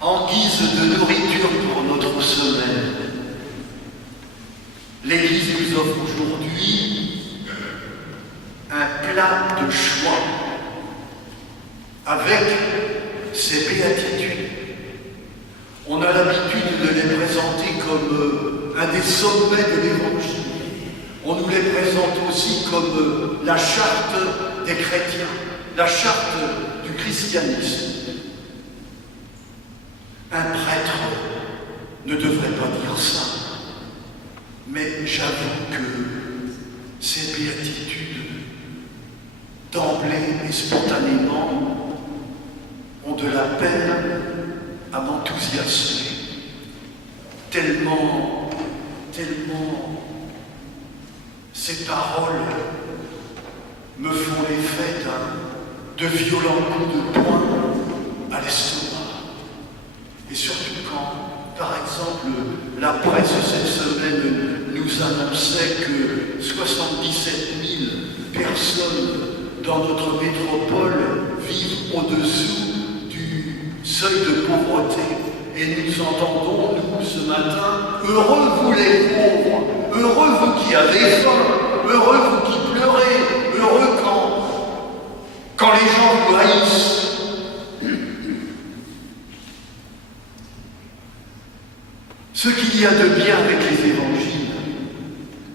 en guise de nourriture pour notre semaine. L'Église nous offre aujourd'hui un plat de choix avec ses béatitudes. On a l'habitude de les présenter comme un des sommets de l'Évangile. On nous les présente aussi comme la charte des chrétiens, la charte du christianisme. Un prêtre ne devrait pas dire ça, mais j'avoue que ces béatitudes, d'emblée et spontanément, ont de la peine à m'enthousiasmer. Tellement ces paroles me font l'effet de violents coups de poing à l'estomac. Et surtout quand, par exemple, la presse cette semaine nous annonçait que 77 000 personnes dans notre métropole vivent au-dessous du seuil de pauvreté. Et nous entendons, nous, ce matin, heureux vous les pauvres, heureux vous qui avez faim, heureux vous qui pleurez, heureux quand les gens vous haïssent. Ce qu'il y a de bien avec les évangiles,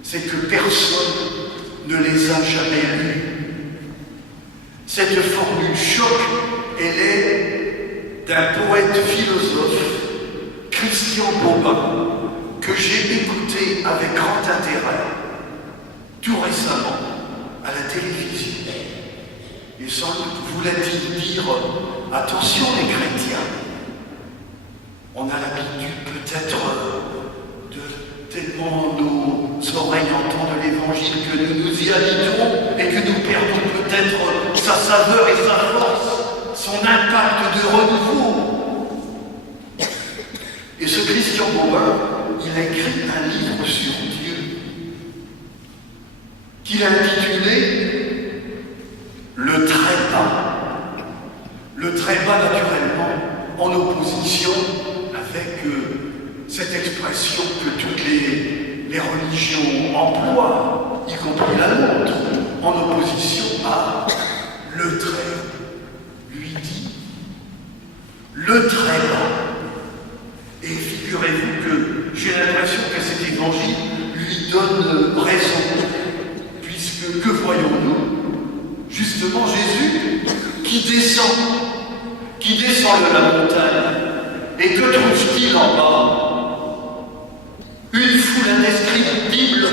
c'est que personne ne les a jamais lus. Cette formule choc, elle est d'un poète philosophe, Christian Bobin, que j'ai écouté avec grand intérêt, tout récemment, à la télévision. Et sans doute voulait-il dire, attention les chrétiens, on a l'habitude peut-être tellement nos oreilles entendent l'évangile que nous nous y habituons et que nous perdons peut-être sa saveur et sa force, son impact de renouveau. Et ce Christian Bobin, il a écrit un livre sur Dieu qu'il a intitulé Le très bas. Le très bas, naturellement, en opposition avec cette expression que toutes les religions emploient, y compris la nôtre, en opposition à le très haut. Lui dit le très bas. Et figurez-vous que j'ai l'impression que cet évangile lui donne raison, puisque que voyons-nous? Justement Jésus qui descend de la montagne. Et que trouve-t-il en bas? Une foule indescriptible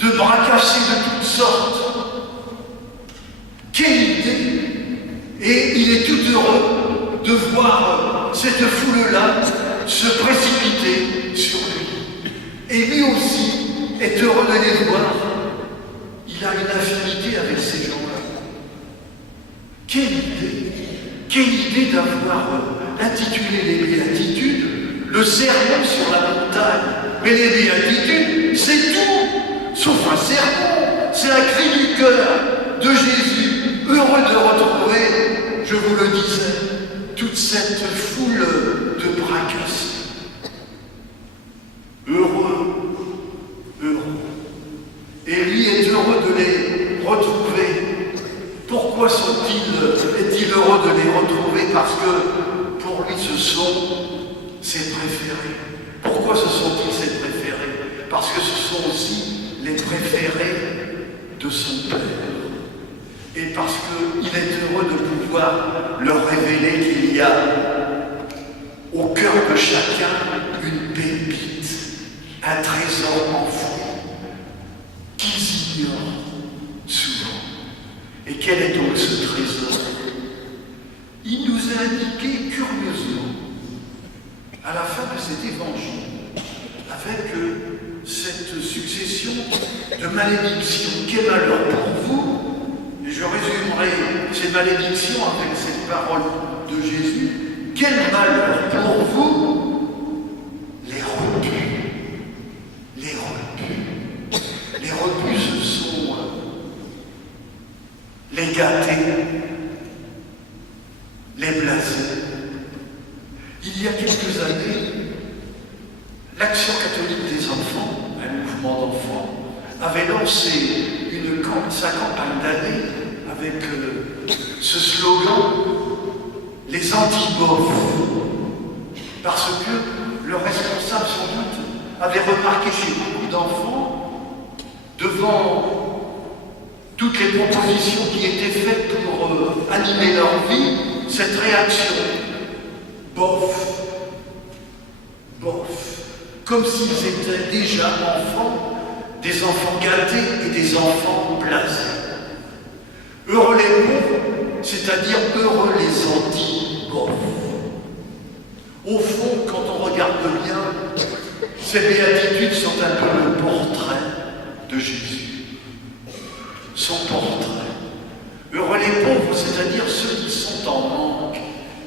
de bras cassés de toutes sortes. Quelle idée! Et il est tout heureux de voir cette foule-là se précipiter sur lui. Et lui aussi est heureux de les voir. Il a une affinité avec ces gens-là. Quelle idée! Quelle idée d'avoir intitulé les béatitudes le sermon sur la montagne. Mais les béatitudes, c'est tout, sauf un sermon. C'est un cri du cœur de Jésus, heureux de retrouver, je vous le disais, toute cette foule de bras cassés. Heureux. Et lui est heureux de les retrouver. Pourquoi est-il heureux de les retrouver? Parce que pour lui, ce sont ses préférés. Pourquoi ce sont-ils ses préférés? Parce que ce sont aussi les préférés de son Père. Et parce qu'il est heureux de pouvoir leur révéler qu'il y a au cœur de chacun une pépite, un trésor enfoui, qu'ils ignorent souvent. Et quel est donc ce trésor? Il nous a indiqué curieusement, à la fin de cet évangile, avec cette succession de malédictions. Quel malheur pour vous! Et je résumerai ces malédictions avec cette parole de Jésus. Quel malheur pour vous! Les repus. Les repus. Les repus, ce sont les gâtés, les blasés, Il y a quelques années, l'Action catholique des enfants, un mouvement d'enfants, avait lancé sa campagne d'année avec ce slogan « Les anti-bofs ». Parce que le responsable, sans doute, avait remarqué chez beaucoup d'enfants, devant toutes les propositions qui étaient faites pour animer leur vie, cette réaction « bof ». Bof, comme s'ils étaient déjà enfants, des enfants gâtés et des enfants blasés. Heureux les pauvres, c'est-à-dire heureux les anti-bofs. Au fond, quand on regarde bien, ces béatitudes sont un peu le portrait de Jésus. Son portrait. Heureux les pauvres, c'est-à-dire ceux qui sont en manque.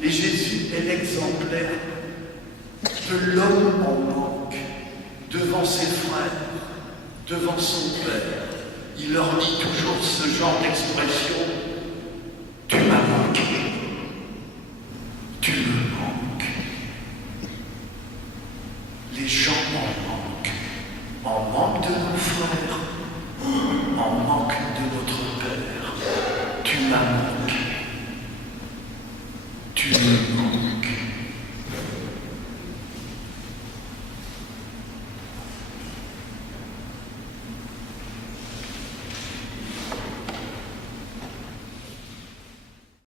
Et Jésus est l'exemplaire de l'homme en manque, devant ses frères, devant son Père. Il leur dit toujours ce genre d'expression « Tu m'as manqué, tu me manques ». Les gens en manquent de nos frères, en manquent de notre Père. Tu m'as manqué.